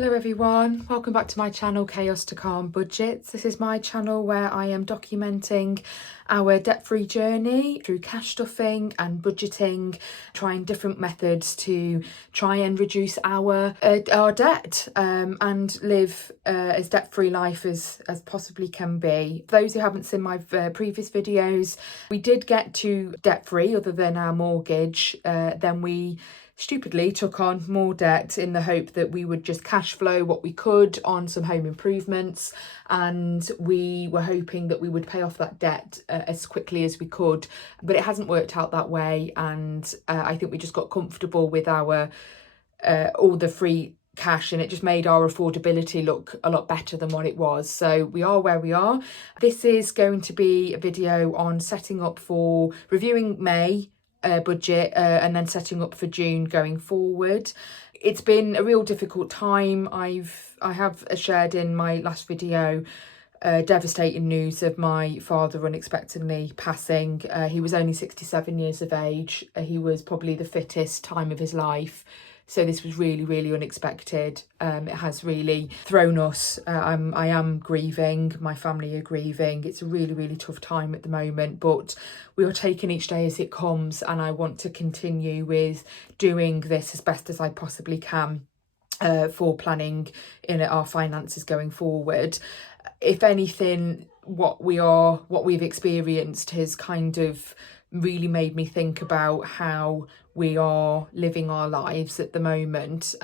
Hello everyone, welcome back to my channel Chaos to Calm Budgets. This is my channel where I am documenting our debt-free journey through cash stuffing and budgeting, trying different methods to try and reduce our debt and live as debt-free life as possibly can be. For those who haven't seen my previous videos, we did get to debt-free other than our mortgage, then we stupidly took on more debt in the hope that we would just cash flow what we could on some home improvements, and we were hoping that we would pay off that debt as quickly as we could, but it hasn't worked out that way. And I think we just got comfortable with our all the free cash, and it just made our affordability look a lot better than what it was. So we are where we are. This is going to be a video on setting up for reviewing May budget and then setting up for June going forward. It's been a real difficult time. I have shared in my last video devastating news of my father unexpectedly passing. He was only 67 years of age. He was probably the fittest time of his life. So this was really, really unexpected. It has really thrown us. I am grieving, my family are grieving. It's a really, really tough time at the moment, but we are taking each day as it comes, and I want to continue with doing this as best as I possibly can for planning in our finances going forward. If anything, what we've experienced has kind of really made me think about how we are living our lives at the moment,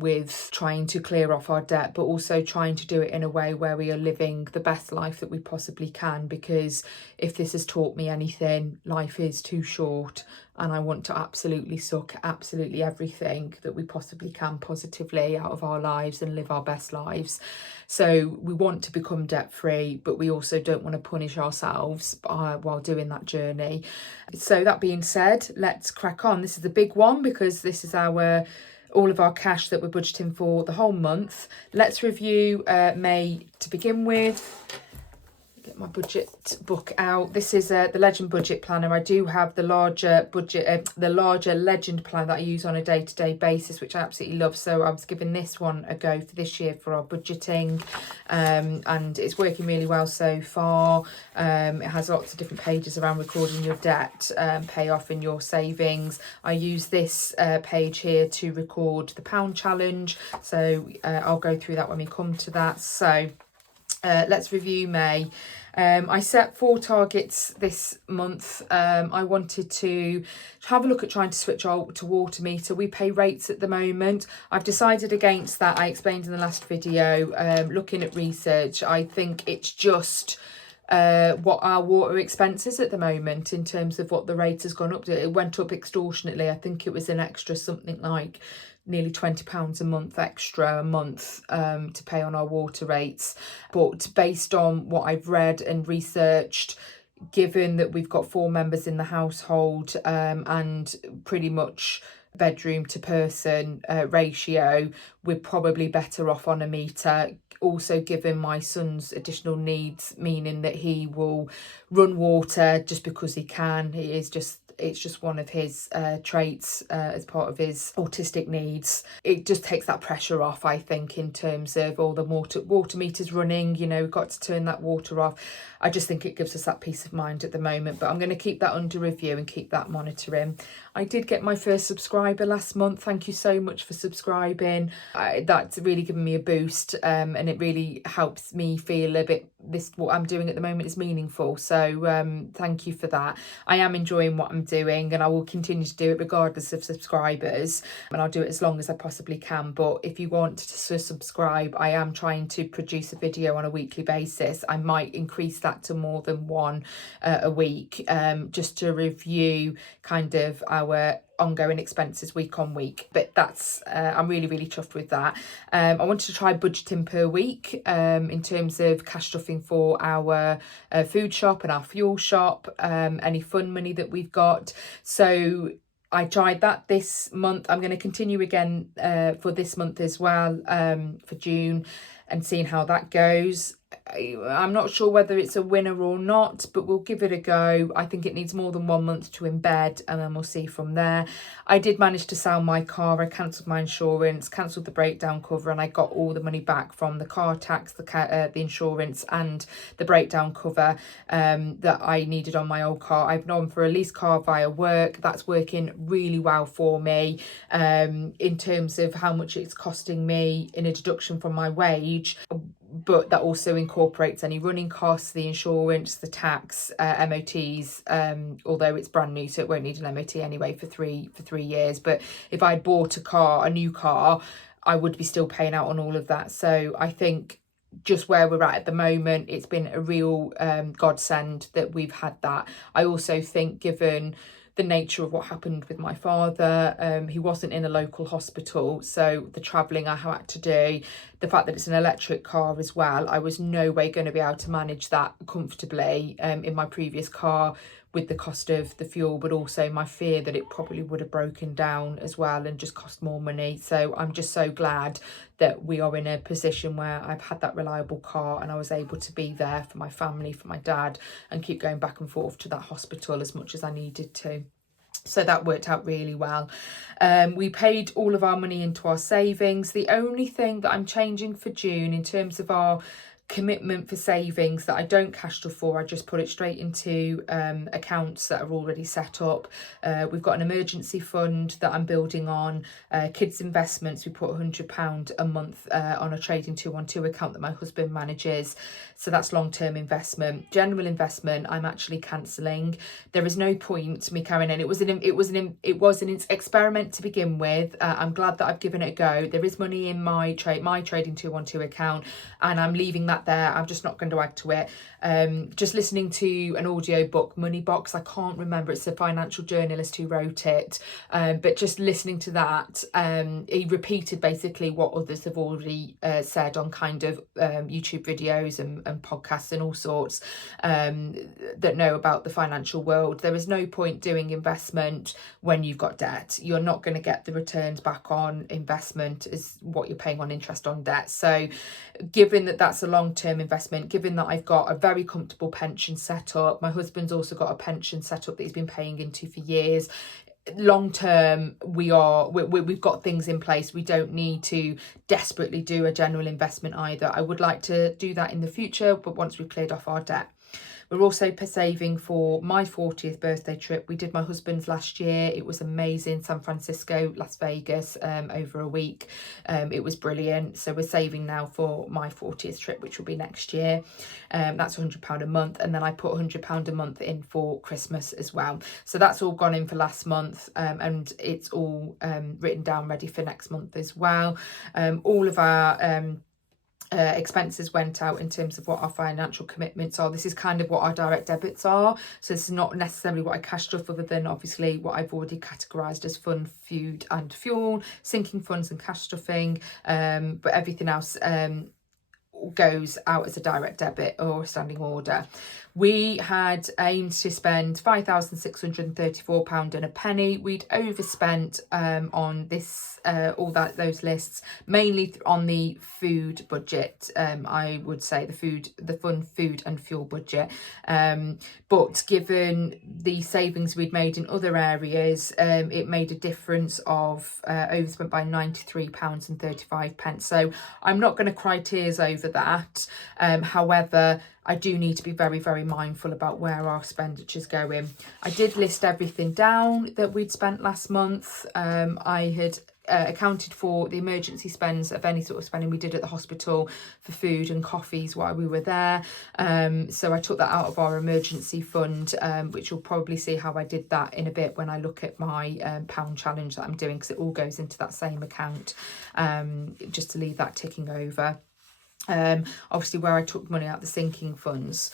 with trying to clear off our debt, but also trying to do it in a way where we are living the best life that we possibly can. Because if this has taught me anything, life is too short, and I want to absolutely suck absolutely everything that we possibly can positively out of our lives and live our best lives. So we want to become debt free, but we also don't want to punish ourselves while doing that journey. So that being said, let's crack on. This is a big one because this is all of our cash that we're budgeting for the whole month. Let's review May to begin with. Get my budget book out. This is the Legend budget planner. I do have the larger budget, the larger Legend planner that I use on a day-to-day basis, which I absolutely love. So I was giving this one a go for this year for our budgeting, and it's working really well so far. It has lots of different pages around recording your debt, payoff, and your savings. I use this page here to record the pound challenge, so I'll go through that when we come to that. So let's review May. I set 4 targets this month. I wanted to have a look at trying to switch to water meter. We pay rates at the moment. I've decided against that. I explained in the last video, looking at research, I think it's just what our water expenses at the moment in terms of what the rate has gone up to. It went up extortionately. I think it was an extra something like nearly £20 a month extra a month to pay on our water rates. But based on what I've read and researched, given that we've got 4 members in the household and pretty much bedroom to person ratio, we're probably better off on a meter. Also, given my son's additional needs, meaning that he will run water just because he can. It's just one of his traits as part of his autistic needs. It just takes that pressure off, I think, in terms of all the water meters running. You know, we've got to turn that water off. I just think it gives us that peace of mind at the moment, but I'm going to keep that under review and keep that monitoring. I did get my first subscriber last month. Thank you so much for subscribing. That's really given me a boost, and it really helps me feel a bit what I'm doing at the moment is meaningful. So thank you for that. I am enjoying what I'm doing, and I will continue to do it regardless of subscribers, and I'll do it as long as I possibly can. But if you want to subscribe, I am trying to produce a video on a weekly basis. I might increase that to more than one a week, just to review kind of our ongoing expenses week on week. But that's I'm really, really chuffed with that. I wanted to try budgeting per week in terms of cash stuffing for our food shop and our fuel shop, any fund money that we've got. So I tried that this month. I'm going to continue again for this month as well, for June, and seeing how that goes. I'm not sure whether it's a winner or not, but we'll give it a go. I think it needs more than 1 month to embed, and then we'll see from there. I did manage to sell my car. I cancelled my insurance, cancelled the breakdown cover, and I got all the money back from the car tax, the insurance, and the breakdown cover that I needed on my old car. I've gone for a lease car via work. That's working really well for me in terms of how much it's costing me in a deduction from my wage, but that also incorporates any running costs, the insurance, the tax, MOTs, although it's brand new, so it won't need an MOT anyway for three years. But if I bought a new car, I would be still paying out on all of that. So I think just where we're at the moment, it's been a real godsend that we've had that. I also think, given the nature of what happened with my father, he wasn't in a local hospital, so the travelling I had to do, the fact that it's an electric car as well, I was no way going to be able to manage that comfortably in my previous car, with the cost of the fuel, but also my fear that it probably would have broken down as well and just cost more money. So I'm just so glad that we are in a position where I've had that reliable car and I was able to be there for my family, for my dad, and keep going back and forth to that hospital as much as I needed to. So that worked out really well. We paid all of our money into our savings. The only thing that I'm changing for June in terms of our commitment for savings that I don't cash for, I just put it straight into accounts that are already set up. We've got an emergency fund that I'm building on. Kids investments, we put £100 a month on a trading 212 account that my husband manages, so that's long-term investment. General investment I'm actually cancelling. There is no point me carrying on. It was an experiment to begin with. I'm glad that I've given it a go. There is money in my trading 212 account, and I'm leaving that there. I'm just not going to add to it. Just listening to an audio book, Money Box, I can't remember, it's a financial journalist who wrote it, but just listening to that, he repeated basically what others have already said on kind of YouTube videos and podcasts and all sorts that know about the financial world. There is no point doing investment when you've got debt. You're not going to get the returns back on investment as what you're paying on interest on debt. So given that that's a long-term investment, given that I've got a very comfortable pension set up, my husband's also got a pension set up that he's been paying into for years, long term we've got things in place. We don't need to desperately do a general investment either. I would like to do that in the future, but once we've cleared off our debt. We're also saving for my 40th birthday trip. We did my husband's last year. It was amazing. San Francisco, Las Vegas, over a week. It was brilliant. So we're saving now for my 40th trip, which will be next year. That's £100 a month. And then I put £100 a month in for Christmas as well. So that's all gone in for last month, and it's all written down ready for next month as well. All of our expenses went out in terms of what our financial commitments are. This is kind of what our direct debits are, so it's not necessarily what I cashed off, other than obviously what I've already categorised as fun, food and fuel, sinking funds and cash stuffing, but everything else goes out as a direct debit or a standing order. We had aimed to spend £5,634 and a penny. We'd overspent on this, those lists, mainly on the food budget. I would say the fun, food and fuel budget. But given the savings we'd made in other areas, it made a difference of overspent by £93.35. So I'm not going to cry tears over that. However, I do need to be very, very mindful about where our expenditure's going. I did list everything down that we'd spent last month. I had accounted for the emergency spends of any sort of spending we did at the hospital for food and coffees while we were there. So I took that out of our emergency fund, which you'll probably see how I did that in a bit when I look at my pound challenge that I'm doing, because it all goes into that same account, just to leave that ticking over. Obviously where I took money out the sinking funds.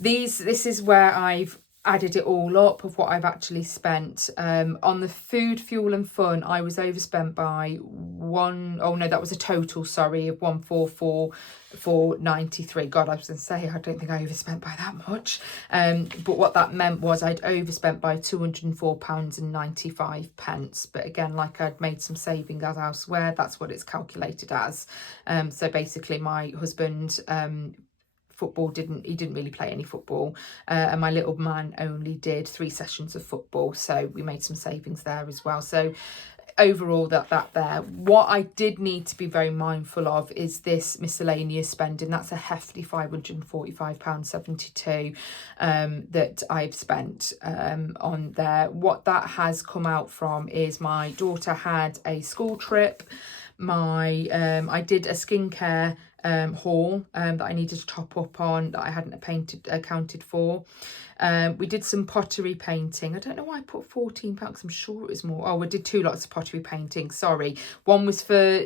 This is where I've added it all up of what I've actually spent. On the food, fuel and fun, I was overspent by that was a total, sorry, of 144,493. God, I was going to say, I don't think I overspent by that much. But what that meant was I'd overspent by £204.95. But again, like I'd made some savings elsewhere, that's what it's calculated as. So basically my husband football he didn't really play any football, and my little man only did 3 sessions of football, so we made some savings there as well. So overall, that there, what I did need to be very mindful of is this miscellaneous spending. That's a hefty £545.72 that I've spent on there. What that has come out from is my daughter had a school trip. I did a skincare haul that I needed to top up on that I hadn't accounted for. We did some pottery painting. I don't know why I put £14. I'm sure it was more. Oh, we did 2 lots of pottery painting. Sorry. One was for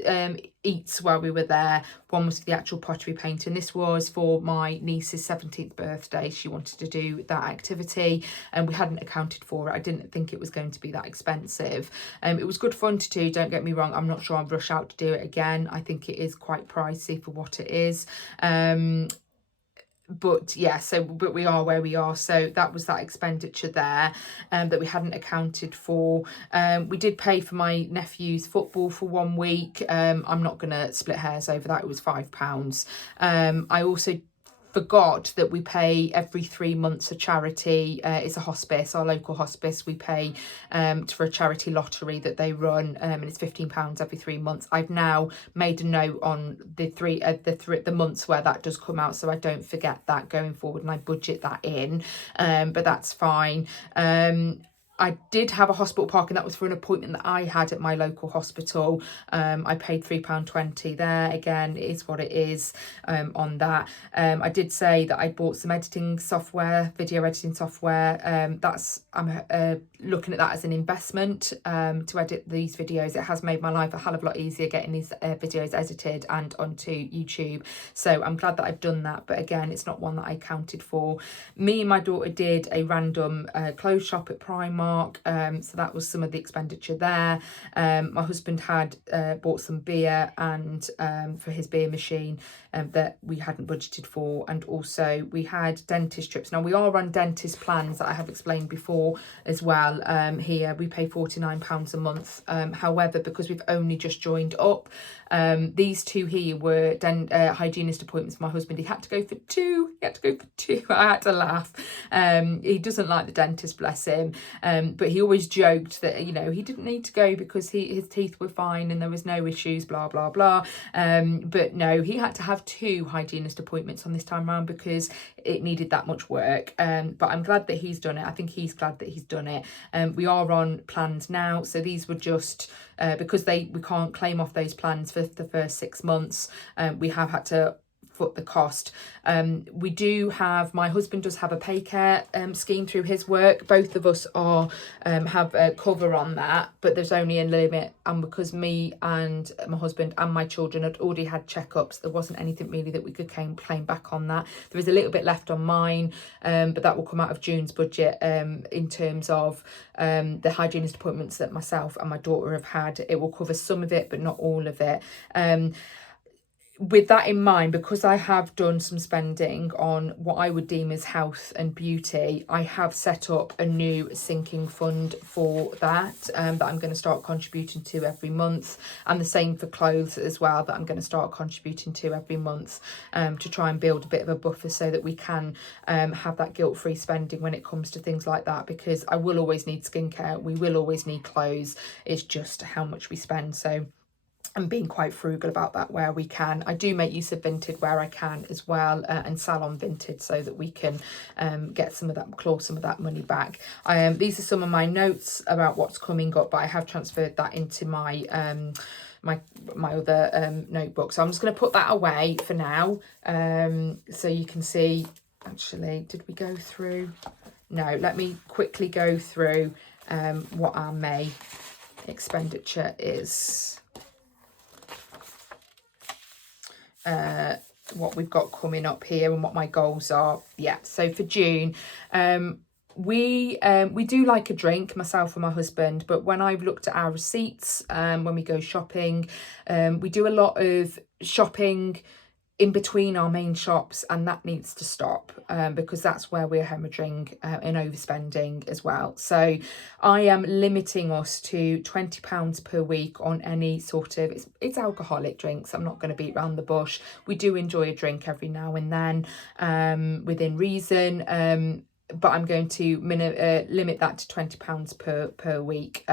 eats while we were there. One was for the actual pottery painting. This was for my niece's 17th birthday. She wanted to do that activity and we hadn't accounted for it. I didn't think it was going to be that expensive. It was good fun to do, don't get me wrong. I'm not sure I'll rush out to do it again. I think it is quite pricey for what it is. But yeah, but we are where we are, so that was that expenditure there that we hadn't accounted for. We did pay for my nephew's football for 1 week. I'm not gonna split hairs over that. It was £5. I also forgot that we pay every 3 months a charity. It's a hospice, our local hospice. We pay for a charity lottery that they run, and it's £15 every 3 months. I've now made a note on the months where that does come out, so I don't forget that going forward, and I budget that in. But that's fine. I did have a hospital parking. That was for an appointment that I had at my local hospital. I paid £3.20 there. Again, it is what it is on that. I did say that I bought some editing software, video editing software. I'm looking at that as an investment to edit these videos. It has made my life a hell of a lot easier getting these videos edited and onto YouTube. So I'm glad that I've done that. But again, it's not one that I counted for. Me and my daughter did a random clothes shop at Primark. So that was some of the expenditure there. My husband had bought some beer and for his beer machine that we hadn't budgeted for, and also we had dentist trips. Now we are on dentist plans that I have explained before as well. Here we pay £49 a month. However, because we've only just joined up, these 2 here were hygienist appointments for my husband. He had to go for 2. I had to laugh. He doesn't like the dentist, bless him. But he always joked that, you know, he didn't need to go because his teeth were fine and there was no issues, blah, blah, blah. But no, he had to have 2 hygienist appointments on this time around because it needed that much work. But I'm glad that he's done it. I think he's glad that he's done it. We are on plans now. So these were just because we can't claim off those plans for the first 6 months. We have had to foot the cost. We do have, my husband does have a pay care scheme through his work. Both of us are have a cover on that, but there's only a limit, and because me and my husband and my children had already had checkups, there wasn't anything really that we could claim back on that. There is a little bit left on mine, but that will come out of June's budget in terms of the hygienist appointments that myself and my daughter have had. It will cover some of it but not all of it. With that in mind, because I have done some spending on what I would deem as health and beauty, I have set up a new sinking fund for that that I'm going to start contributing to every month, and the same for clothes as well, that I'm going to start contributing to every month to try and build a bit of a buffer so that we can have that guilt-free spending when it comes to things like that, because I will always need skincare, we will always need clothes. It's just how much we spend. So I'm being quite frugal about that where we can. I do make use of Vinted where I can as well, and Salon Vinted, so that we can get claw some of that money back. These are some of my notes about what's coming up, but I have transferred that into my my other notebook. So I'm just going to put that away for now, so you can see. Actually, did we go through? No, let me quickly go through what our May expenditure is. What we've got coming up here and what my goals are. Yeah, so for June, we do like a drink, myself and my husband, but when I've looked at our receipts when we go shopping, we do a lot of shopping in between our main shops, and that needs to stop, because that's where we're hemorrhaging and overspending as well. So I am limiting us to £20 per week on any sort of, it's alcoholic drinks. I'm not going to beat around the bush. We do enjoy a drink every now and then, within reason, but I'm going to limit that to £20 per week,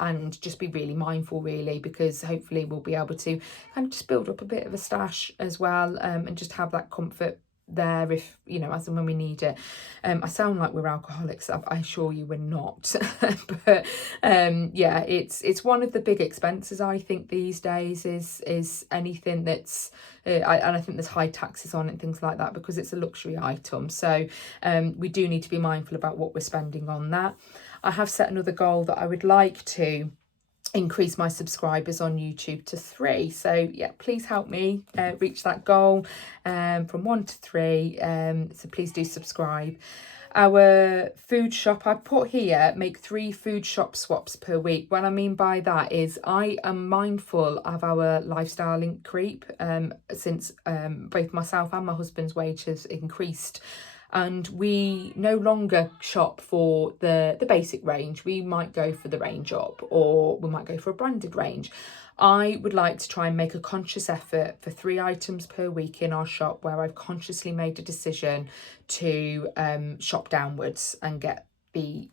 and just be really mindful, really, because hopefully we'll be able to kind of just build up a bit of a stash as well, and just have that comfort there, if you know, as and when we need it. I sound like we're alcoholics. I assure you we're not. But yeah, it's one of the big expenses, I think, these days, is anything that's and I think there's high taxes on it and things like that, because it's a luxury item. So we do need to be mindful about what we're spending on that. I have set another goal that I would like to increase my subscribers on YouTube to 3. So yeah, please help me reach that goal, from 1 to 3. So please do subscribe. Our food shop, I put here, make 3 food shop swaps per week. What I mean by that is I am mindful of our lifestyle creep, since both myself and my husband's wage has increased, and we no longer shop for the basic range. We might go for the range up, or we might go for a branded range. I would like to try and make a conscious effort for 3 items per week in our shop, where I've consciously made a decision to shop downwards and get the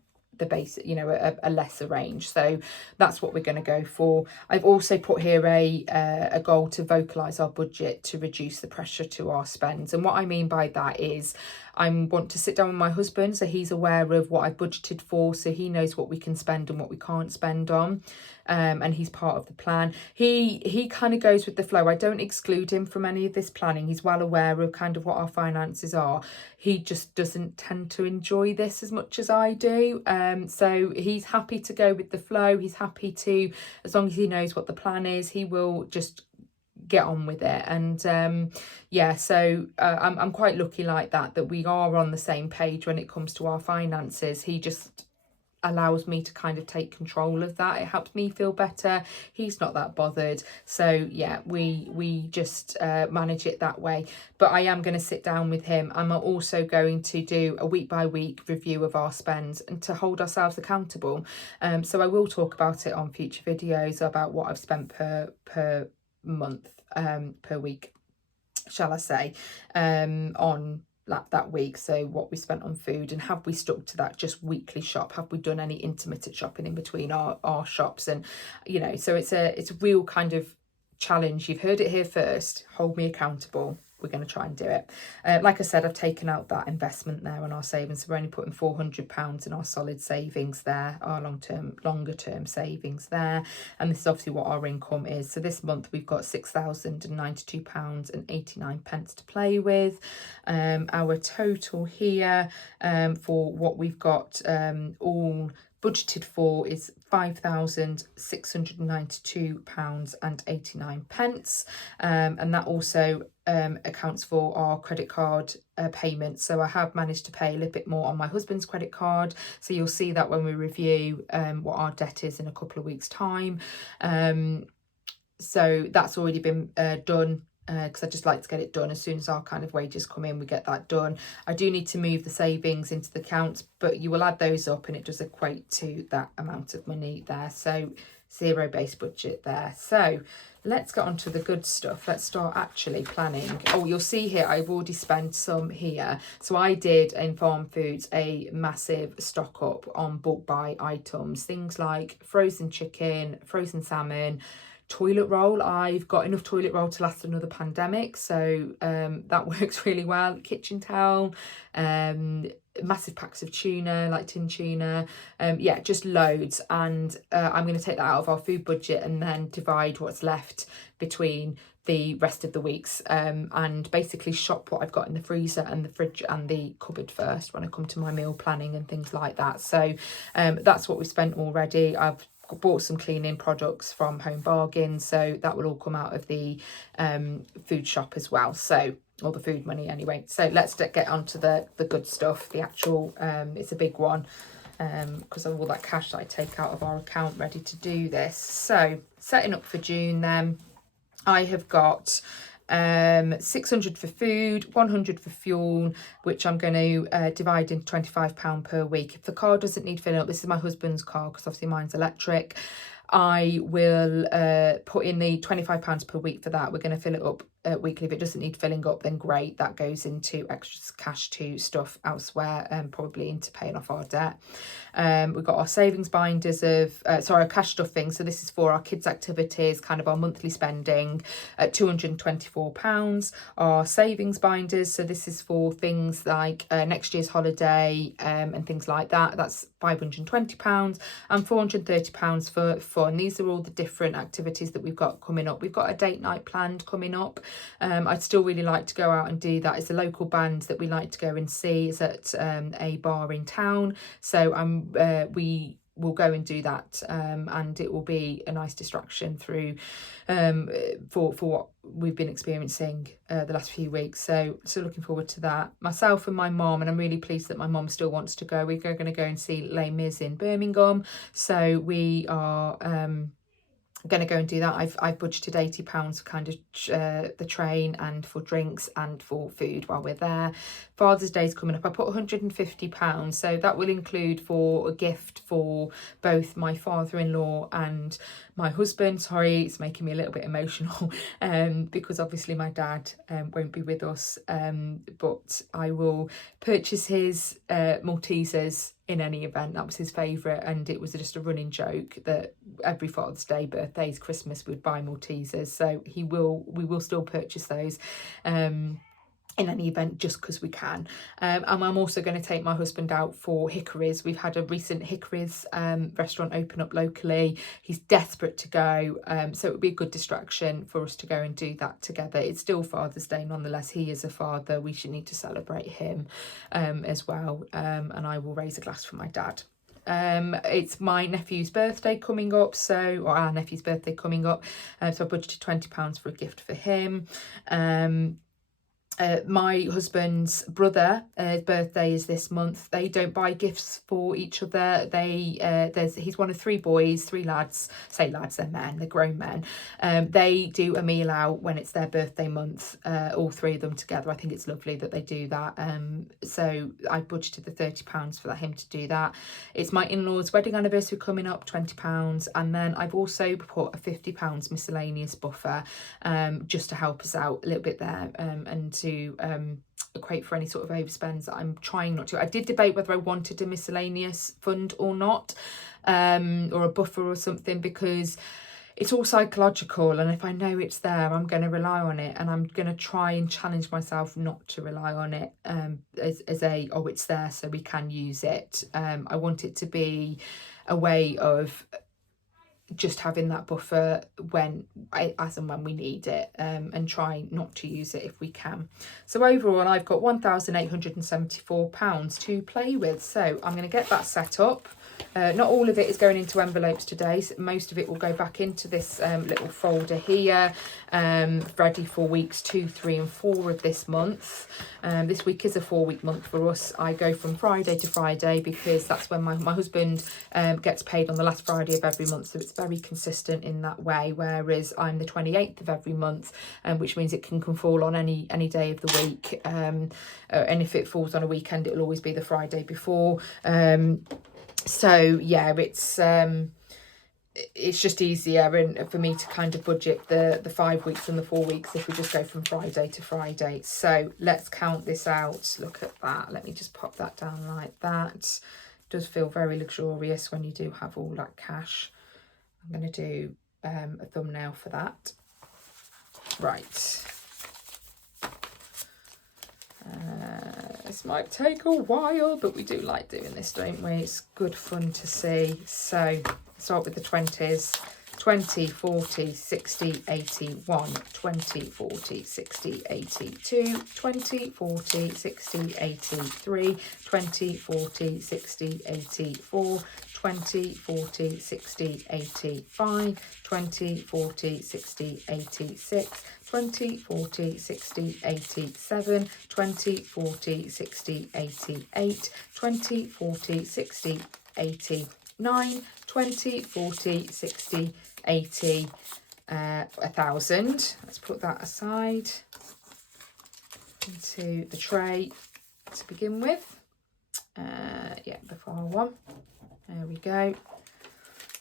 basic, you know, a lesser range. So that's what we're going to go for. I've also put here a goal to vocalize our budget to reduce the pressure to our spends. And what I mean by that is I want to sit down with my husband so he's aware of what I've budgeted for, so he knows what we can spend and what we can't spend on. And he's part of the plan. He kind of goes with the flow. I don't exclude him from any of this planning. He's well aware of kind of what our finances are. He just doesn't tend to enjoy this as much as I do. So he's happy to go with the flow. He's happy to, as long as he knows what the plan is, he will just get on with it. And yeah, so I'm quite lucky like that we are on the same page when it comes to our finances. He just allows me to kind of take control of that. It helps me feel better. He's not that bothered. So yeah, we just manage it that way. But I am going to sit down with him. I'm also going to do a week by week review of our spends and to hold ourselves accountable. So I will talk about it on future videos about what I've spent per month, per week, shall I say, on that week. So what we spent on food, and have we stuck to that just weekly shop? Have we done any intermittent shopping in between our shops? And you know, so it's a real kind of challenge. You've heard it here first. Hold me accountable. We're going to try and do it. Like I said, I've taken out that investment there on our savings. So we're only putting £400 in our solid savings there, our longer term savings there. And this is obviously what our income is. So this month we've got £6,092.89 to play with. Our total here, for what we've got all budgeted for, is £5,692.89, and that also accounts for our credit card payments. So I have managed to pay a little bit more on my husband's credit card, so you'll see that when we review what our debt is in a couple of weeks' time. So that's already been done, because I just like to get it done as soon as our kind of wages come in. We get that done. I do need to move the savings into the accounts, but you will add those up and it does equate to that amount of money there. So zero base budget there. So let's get on to the good stuff. Let's start actually planning. Oh, you'll see here I've already spent some here. So I did in Farm Foods a massive stock up on bulk buy items, things like frozen chicken, frozen salmon, toilet roll. I've got enough toilet roll to last another pandemic, so that works really well. Kitchen towel, massive packs of tuna, like tin tuna, yeah, just loads. And I'm going to take that out of our food budget and then divide what's left between the rest of the weeks, and basically shop what I've got in the freezer and the fridge and the cupboard first when I come to my meal planning and things like that. So that's what we spent already. I've bought some cleaning products from Home Bargains, so that will all come out of the food shop as well, so all the food money anyway. So let's get on to the good stuff, the actual it's a big one, because of all that cash that I take out of our account ready to do this. So setting up for June then, I have got 600 for food, 100 for fuel, which I'm going to divide into £25 per week. If the car doesn't need filling up, this is my husband's car because obviously mine's electric, I will put in the £25 per week for that. We're going to fill it up weekly. If it doesn't need filling up, then great, that goes into extra cash to stuff elsewhere, and probably into paying off our debt. We've got our savings binders of our cash stuffing, so this is for our kids' activities, kind of our monthly spending, at £224. Our savings binders, so this is for things like next year's holiday, and things like that, that's £520, and £430 for fun. These are all the different activities that we've got coming up. We've got a date night planned coming up. I'd still really like to go out and do that. It's a local band that we like to go and see. It's at a bar in town, so we will go and do that, and it will be a nice distraction through for what we've been experiencing the last few weeks. So looking forward to that. Myself and my mom, and I'm really pleased that my mom still wants to go. We're going to go and see Les Mis in Birmingham, so we are going to go and do that. I've budgeted £80 for kind of the train, and for drinks and for food while we're there. Father's Day is coming up. I put £150, so that will include for a gift for both my father-in-law and my husband. Sorry, it's making me a little bit emotional, because obviously my dad won't be with us, but I will purchase his Maltesers in any event. That was his favourite, and it was just a running joke that every Father's Day, birthdays, Christmas, we'd buy Maltesers, so we will still purchase those in any event, just because we can. And I'm also going to take my husband out for Hickory's. We've had a recent Hickory's restaurant open up locally. He's desperate to go, so it would be a good distraction for us to go and do that together. It's still Father's Day nonetheless. He is a father. We should need to celebrate him as well, and I will raise a glass for my dad. It's my nephew's birthday coming up, or our nephew's birthday coming up, so I budgeted £20 for a gift for him. My husband's brother, birthday is this month. They don't buy gifts for each other. He's one of three boys, three lads. Say lads, they're men, they're grown men. They do a meal out when it's their birthday month, all three of them together. I think it's lovely that they do that. So I budgeted the £30 for him to do that. It's my in-laws' wedding anniversary coming up, £20, and then I've also put a £50 miscellaneous buffer, just to help us out a little bit there, and to equate for any sort of overspends that I'm trying not to. I did debate whether I wanted a miscellaneous fund or not, or a buffer or something, because it's all psychological, and if I know it's there, I'm going to rely on it, and I'm going to try and challenge myself not to rely on it as it's there so we can use it. I want it to be a way of just having that buffer as and when we need it, and try not to use it if we can. So overall, I've got £1,874 to play with. So I'm going to get that set up. Not all of it is going into envelopes today. So most of it will go back into this little folder here, ready for weeks 2, 3 and 4 of this month. This week is a 4-week month for us. I go from Friday to Friday because that's when my husband gets paid on the last Friday of every month, so it's very consistent in that way, whereas I'm the 28th of every month, which means it can fall on any day of the week, and if it falls on a weekend, it'll always be the Friday before. So yeah, it's just easier and for me to kind of budget the 5 weeks and the 4 weeks if we just go from Friday to Friday. So let's count this out. Look at that. Let me just pop that down like that. It does feel very luxurious when you do have all that cash. I'm going to do a thumbnail for that. Right. This might take a while, but we do like doing this, don't we? It's good fun to see. So start with the 20s. 20, 40, 60, 81, 20, 40, 60, 82, 20, 40, 60, 83, 20, 40, 60, 84, 20, 40, 60, 85, 20, 40, 60, 86, 20, 40, 60, 87, 20, 40, 60, 88, 20, 40, 60, 89, 20, 40, 60, 80, 1,000. Let's put that aside into the tray to begin with. Yeah, the far one. There we go.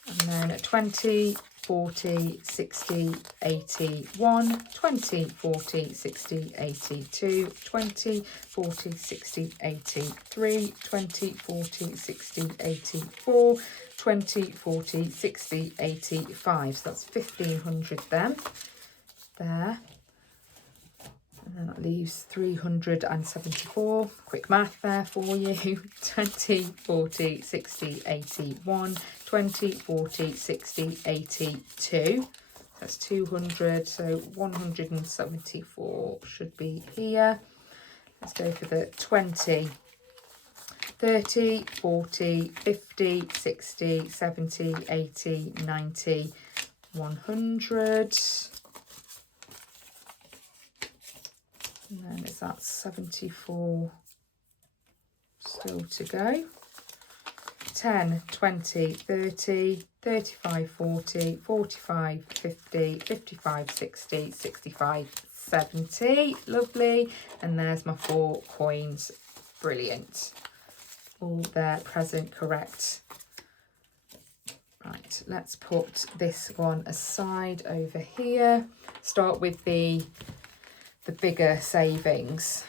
And then 20, 40, 60, 81, 20, 40, 60, 82, 20, 40, 60, 83, 20, 40, 60, 84, 20, 40, 60, 85. So that's 1,500 then, there. And then that leaves 374. Quick math there for you. 20, 40, 60, 81, 20, 40, 60, 82. That's 200, so 174 should be here. Let's go for the 20, 30, 40, 50, 60, 70, 80, 90, 100. And then is that 74 still to go? 10, 20, 30, 35, 40, 45, 50, 55, 60, 65, 70. Lovely. And there's my 4 coins. Brilliant. All there, present, correct. Right, let's put this one aside over here. Start with the bigger savings.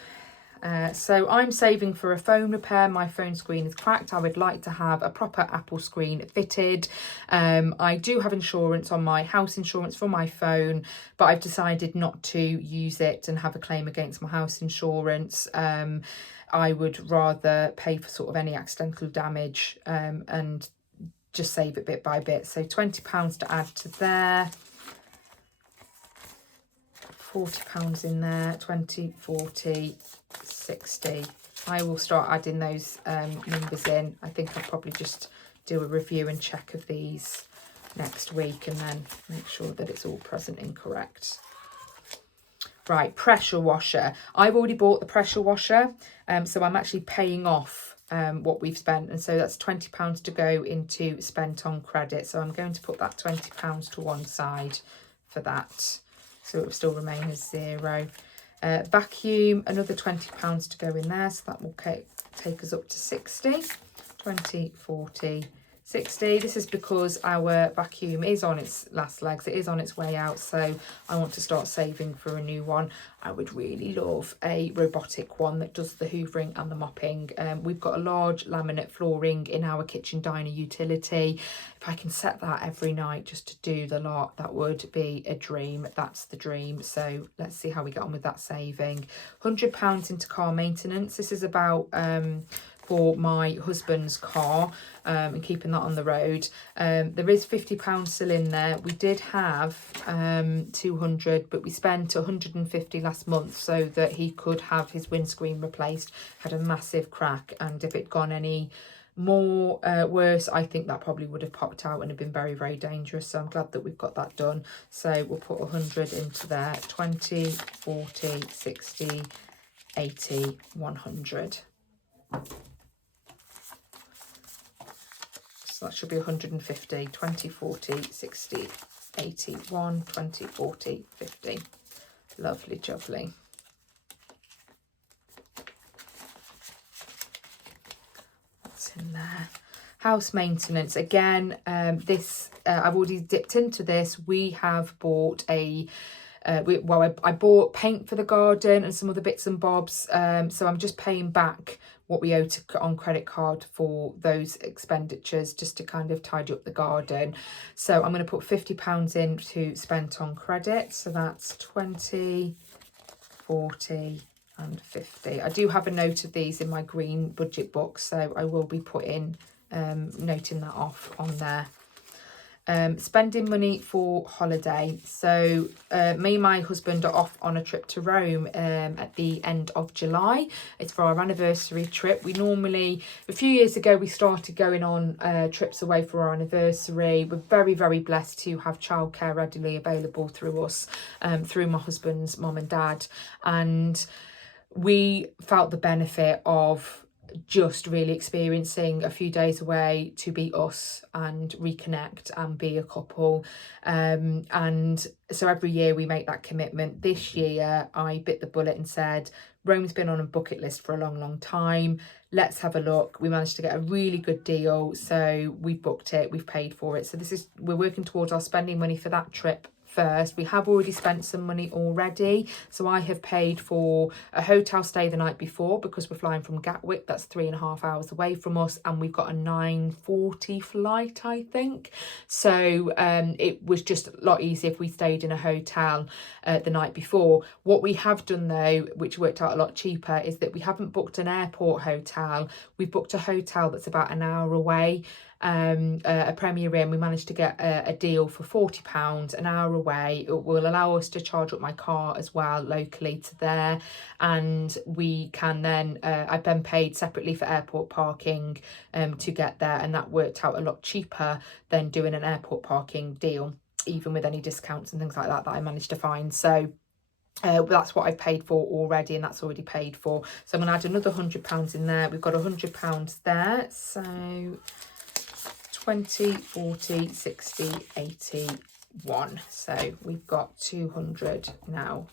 So I'm saving for a phone repair. My phone screen is cracked. I would like to have a proper Apple screen fitted. I do have insurance on my house insurance for my phone, but I've decided not to use it and have a claim against my house insurance. I would rather pay for sort of any accidental damage and just save it bit by bit. So £20 to add to there. £40 in there, 20, 40, 60. I will start adding those numbers in. I think I'll probably just do a review and check of these next week and then make sure that it's all present and correct. Right, pressure washer. I've already bought the pressure washer, so I'm actually paying off what we've spent, and so that's £20 to go into spent on credit. So I'm going to put that £20 to one side for that. So it will still remain as 0. Vacuum, another £20 to go in there. So that will take us up to 60. 20, 40, 60. This is because our vacuum is on its last legs. It is on its way out. So I want to start saving for a new one. I would really love a robotic one that does the hoovering and the mopping. We've got a large laminate flooring in our kitchen diner utility. If I can set that every night just to do the lot, that would be a dream. That's the dream. So let's see how we get on with that saving. £100 into car maintenance. This is about for my husband's car and keeping that on the road. There is £50 still in there. We did have 200, but we spent 150 last month so that he could have his windscreen replaced. Had a massive crack, and if it'd gone any more worse, I think that probably would have popped out and have been very, very dangerous. So I'm glad that we've got that done. So we'll put 100 into there. 20, 40, 60, 80, 100. So that should be 150, 20, 40, 60, 81, 20, 40, 50. Lovely jubbly. That's in there. House maintenance. Again, this I've already dipped into this. We have bought a I bought paint for the garden and some other bits and bobs. So I'm just paying back what we owe on credit card for those expenditures, just to kind of tidy up the garden. So I'm going to put £50 in to spent on credit. So that's 20, 40 and 50. I do have a note of these in my green budget book, so I will be putting noting that off on there. Spending money for holiday. So me and my husband are off on a trip to Rome at the end of July. It's for our anniversary trip. We normally, a few years ago, we started going on trips away for our anniversary. We're very, very blessed to have childcare readily available through us, through my husband's mum and dad. And we felt the benefit of just really experiencing a few days away to be us and reconnect and be a couple. And so every year we make that commitment. This year I bit the bullet and said, Rome's been on a bucket list for a long time. Let's have a look. We managed to get a really good deal, so we booked it, we've paid for it. So we're working towards our spending money for that trip first. We have already spent some money already, so I have paid for a hotel stay the night before because we're flying from Gatwick. That's 3.5 hours away from us, and we've got a 9:40 flight, I think. So it was just a lot easier if we stayed in a hotel the night before. What we have done though, which worked out a lot cheaper, is that we haven't booked an airport hotel. We've booked a hotel that's about an hour away, a Premier Inn. We managed to get a deal for £40 an hour away. It will allow us to charge up my car as well locally to there, and we can then I've been paid separately for airport parking to get there, and that worked out a lot cheaper than doing an airport parking deal, even with any discounts and things like that I managed to find. So that's what I've paid for already, and that's already paid for. So I'm going to add another £100 in there. We've got £100 there, so 20, 40, 60, 81. So we've got 200 now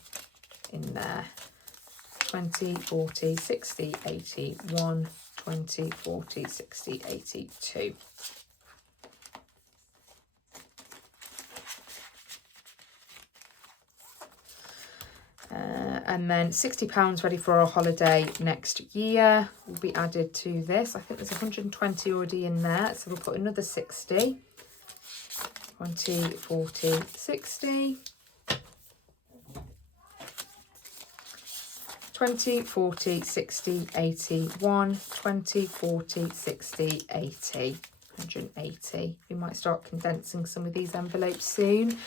in there. 20, 40, 60, 81, 20, 40, 60, 82. And then £60 ready for our holiday next year will be added to this. I think there's 120 already in there, so we'll put another 60. 20, 40, 60. 20, 40, 60, 81. 20, 40, 60, 80. 180. We might start condensing some of these envelopes soon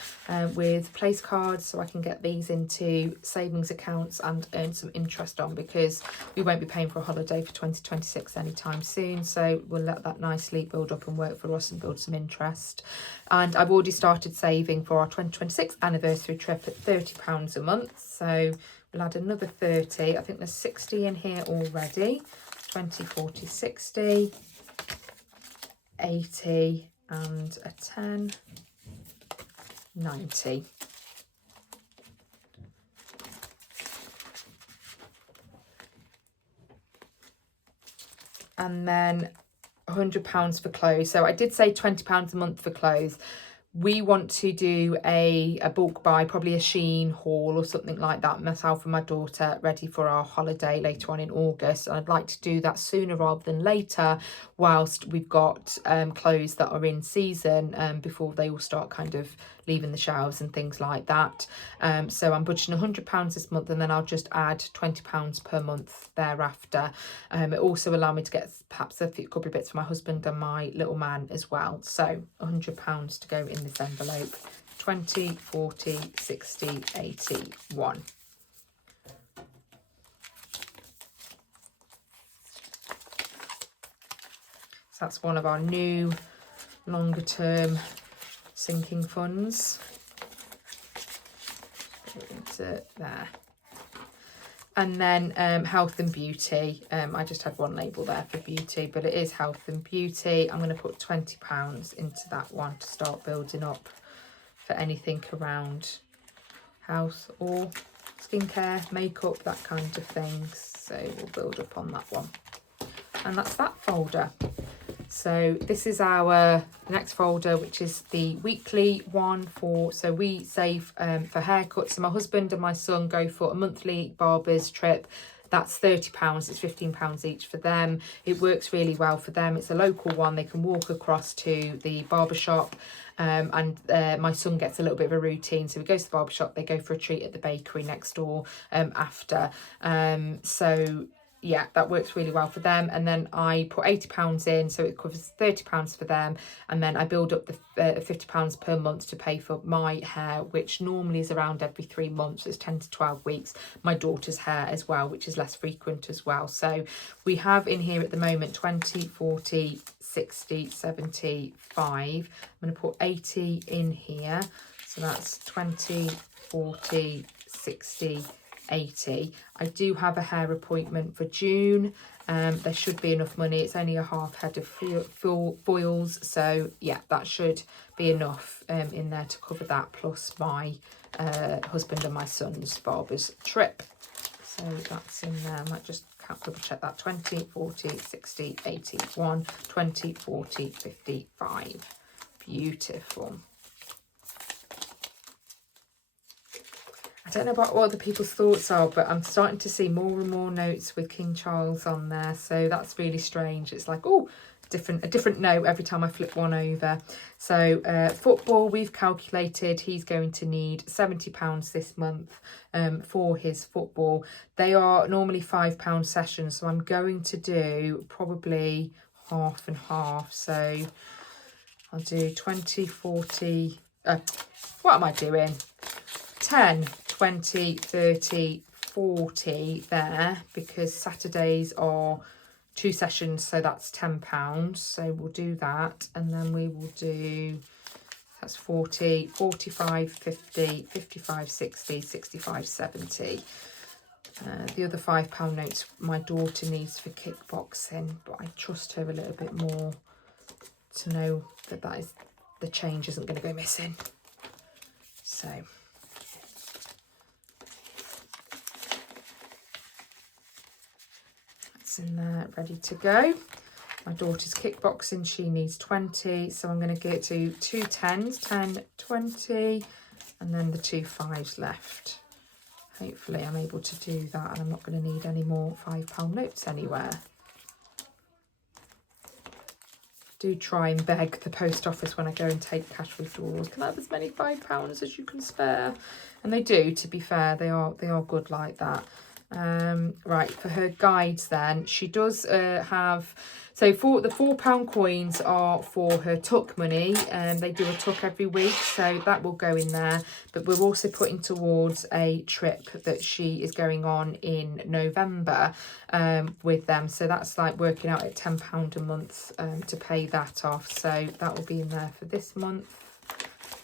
with place cards, so I can get these into savings accounts and earn some interest on, because we won't be paying for a holiday for 2026 anytime soon. So we'll let that nicely build up and work for us and build some interest. And I've already started saving for our 2026 anniversary trip at £30 a month. So we'll add another 30. I think there's 60 in here already. 20, 40, 60. 80 and a 10, 90. And then £100 for clothes. So I did say £20 a month for clothes. We want to do a bulk buy, probably a Shein haul or something like that, myself and my daughter, ready for our holiday later on in August. And I'd like to do that sooner rather than later, whilst we've got clothes that are in season before they all start kind of leaving the shelves and things like that. So I'm budgeting £100 this month, and then I'll just add £20 per month thereafter. It also allow me to get perhaps a couple of bits for my husband and my little man as well. So £100 to go in this envelope. 20, 40, 60, 81. So that's one of our new longer term sinking funds. Into there. And then health and beauty. I just had one label there for beauty, but it is health and beauty. I'm going to put £20 into that one to start building up for anything around health or skincare, makeup, that kind of thing. So we'll build up on that one. And that's that folder. So this is our next folder, which is the weekly one so we save for haircuts. So my husband and my son go for a monthly barber's trip. That's £30. It's £15 each for them. It works really well for them. It's a local one. They can walk across to the barber shop. And my son gets a little bit of a routine. So he goes to the barber shop, they go for a treat at the bakery next door after. So yeah, that works really well for them. And then I put £80 in, so it covers £30 for them. And then I build up the £50 per month to pay for my hair, which normally is around every 3 months. It's 10 to 12 weeks. My daughter's hair as well, which is less frequent as well. So we have in here at the moment 20, 40, 60, 75. I'm going to put 80 in here. So that's 20, 40, 60, 80. I do have a hair appointment for June, There should be enough money. It's only a half head of foils, so yeah, that should be enough in there to cover that, plus my husband and my son's barber's trip. So that's in there. I might just double check that. 20, 40, 60, 80, 1, 20, 40, 55. Beautiful. I don't know about what other people's thoughts are, but I'm starting to see more and more notes with King Charles on there. So that's really strange. It's like, oh, a different note every time I flip one over. So football, we've calculated he's going to need £70 this month for his football. They are normally £5 sessions, so I'm going to do probably half and half. So I'll do 20, 40, what am I doing? 10, 20, 30, 40 there, because Saturdays are 2 sessions, so that's £10. So we'll do that, and then we will do, that's 40, 45, 50, 55, 60, 65, 70. The other £5 notes my daughter needs for kickboxing, but I trust her a little bit more to know that the change isn't going to go missing. So in there, ready to go. My daughter's kickboxing, she needs 20, so I'm going to go to 2 10s, 10, 20, and then the 2 5s left. Hopefully I'm able to do that, and I'm not going to need any more £5 notes anywhere. Do try and beg the post office when I go and take cash withdrawals, can I have as many £5 as you can spare? And they do, to be fair, they are good like that. Right, for her guides then, she does have, so for the £4 coins are for her tuck money, and they do a tuck every week, so that will go in there. But we're also putting towards a trip that she is going on in November with them, so that's like working out at £10 a month to pay that off. So that will be in there for this month,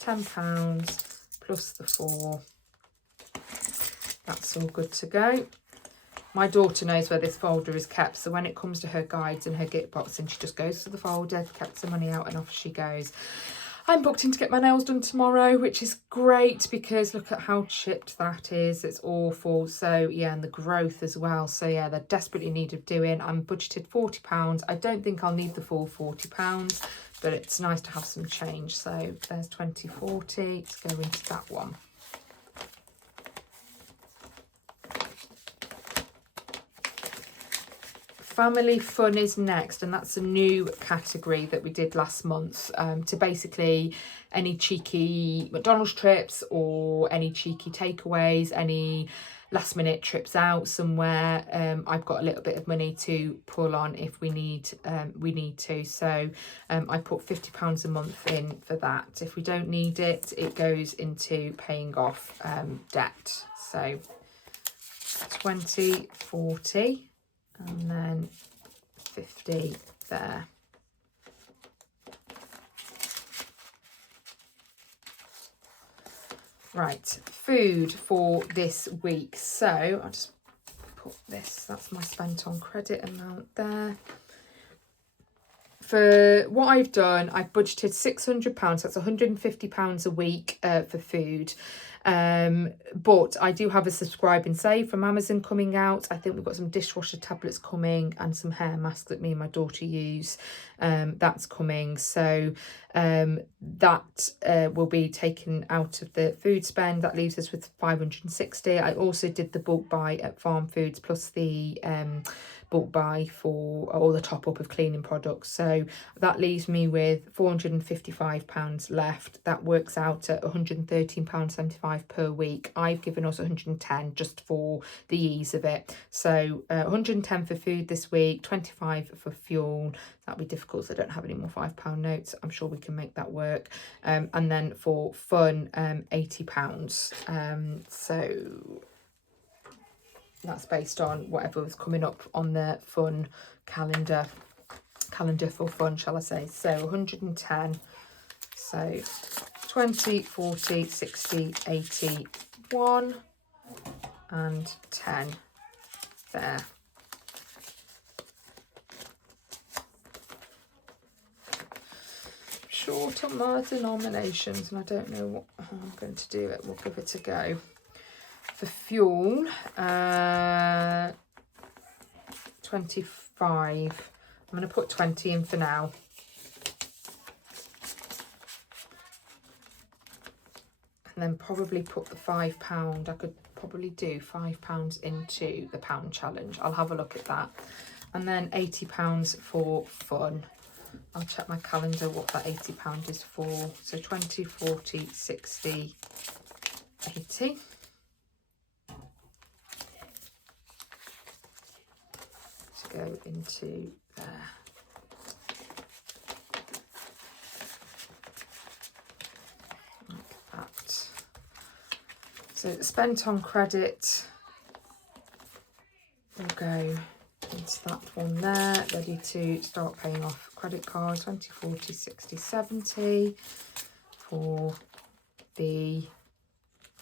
£10 plus the 4. That's all good to go. My daughter knows where this folder is kept, so when it comes to her guides and her kickboxing, she just goes to the folder, kept the money out, and off she goes. I'm booked in to get my nails done tomorrow, which is great because look at how chipped that is. It's awful. So yeah, and the growth as well. So yeah, they're desperately in need of doing. I'm budgeted £40. I don't think I'll need the full £40, but it's nice to have some change. So there's 20, 40. Let's go into that one. Family fun is next, and that's a new category that we did last month to basically any cheeky McDonald's trips or any cheeky takeaways, any last minute trips out somewhere. I've got a little bit of money to pull on if we need to, so I put £50 a month in for that. If we don't need it, it goes into paying off debt. So 20, 40 and then 50 there. Right, food for this week. So I'll just put this, that's my spent on credit amount there. For what I've done, I've budgeted £600, that's £150 a week for food. But I do have a subscribe and save from Amazon coming out. I think we've got some dishwasher tablets coming and some hair masks that me and my daughter use. That's coming, so that will be taken out of the food spend. That leaves us with 560. I also did the bulk buy at Farm Foods plus the bulk buy for all the top up of cleaning products, so that leaves me with £455 left. That works out at £113.75 per week. I've given us 110 just for the ease of it, so 110 for food this week, 25 for fuel. That'll be difficult, so I don't have any more £5 notes. I'm sure we can make that work. And then for fun, £80. So that's based on whatever was coming up on the fun calendar for fun, shall I say. So 110, so 20, 40, 60, 80, 1 and 10 there. short on my denominations and I don't know how I'm going to do it. We'll give it a go. For fuel, 25. I'm going to put 20 in for now. And then probably put the £5. I could probably do £5 into the pound challenge. I'll have a look at that. And then £80 for fun. I'll check my calendar what that £80 is for. So 20, 40, 60, 80. To go into there. Like that. So spent on credit will go into that one there, ready to start paying off credit cards. 20, 40, 60, 70 for the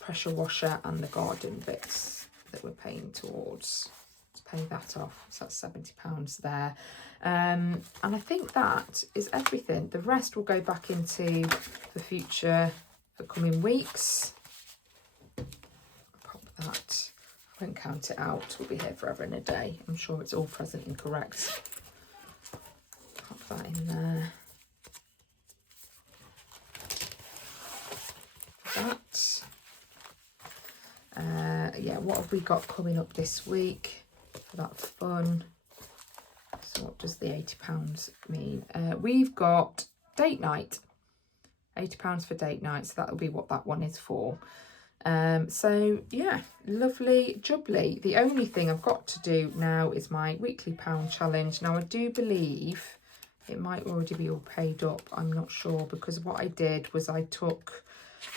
pressure washer and the garden bits that we're paying towards. To pay that off, so that's £70 there. And I think that is everything. The rest will go back into the future for coming weeks. Pop that. I won't count it out. We'll be here forever and a day. I'm sure it's all present and correct. Pop that in there. That. Yeah, what have we got coming up this week for that fun? So what does the £80 mean? We've got date night. £80 for date night. So that'll be what that one is for. So yeah, lovely jubbly. The only thing I've got to do now is my weekly pound challenge. Now I do believe it might already be all paid up. I'm not sure, because what I did was I took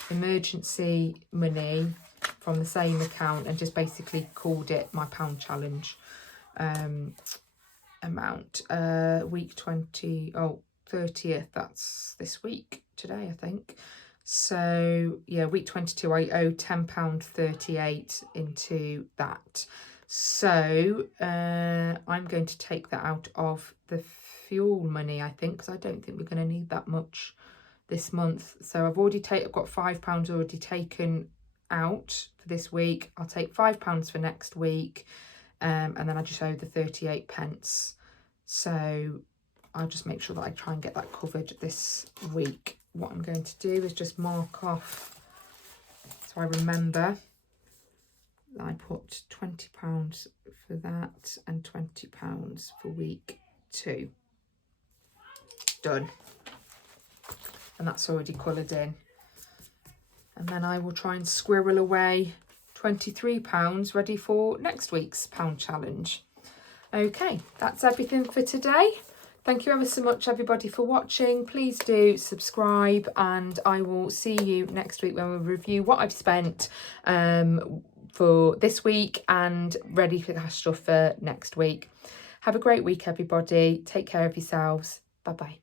emergency money from the same account and just basically called it my pound challenge amount. Week 30th, that's this week today, I think. So yeah, week 22 I owe £10.38 into that. So I'm going to take that out of the fuel money, I think, because I don't think we're going to need that much this month. So I've got £5 already taken out for this week. I'll take £5 for next week, and then I just owe the 38 pence. So I'll just make sure that I try and get that covered this week. What I'm going to do is just mark off, so I remember that I put £20 for that and £20 for week 2. Done. And that's already coloured in. And then I will try and squirrel away £23 ready for next week's pound challenge. Okay, that's everything for today. Thank you ever so much, everybody, for watching. Please do subscribe, and I will see you next week when we review what I've spent for this week and ready for cash stuff for next week. Have a great week, everybody. Take care of yourselves. Bye-bye.